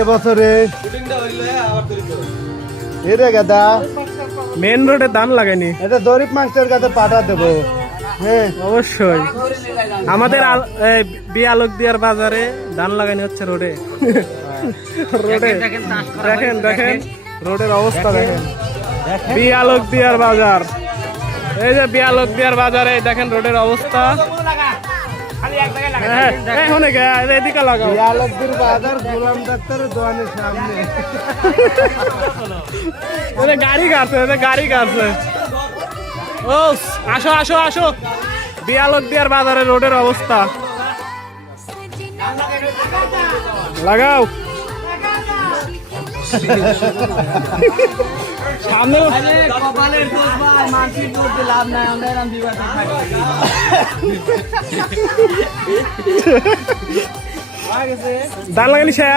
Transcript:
এবছরে এরে গাদা মেন রোডে ধান লাগাইনি এটা জরিপ মাস্টার কাছে পাঠা দেবো। হ্যাঁ অবশ্যই আমাদের বিয়ালক দিয়ার বাজারে ধান লাগানি হচ্ছে রোডে রোডে দেখেন দেখেন রোডের অবস্থা দেখেন বিয়ালক দিয়ার বাজার এই যে বিয়ালক দিয়ার বাজারে দেখেন রোডের অবস্থা এদিকে লাগাও বিয়ালকদের বাজার গোলাম ডাক্তারের দোকানের সামনে গাড়ি কাটছে গাড়ি কাটছে ও আসো আসো আসো বিয়ালক দিয়ার বাজারে রোডের অবস্থা লাগাও সামনে ধান লাগালি শেষ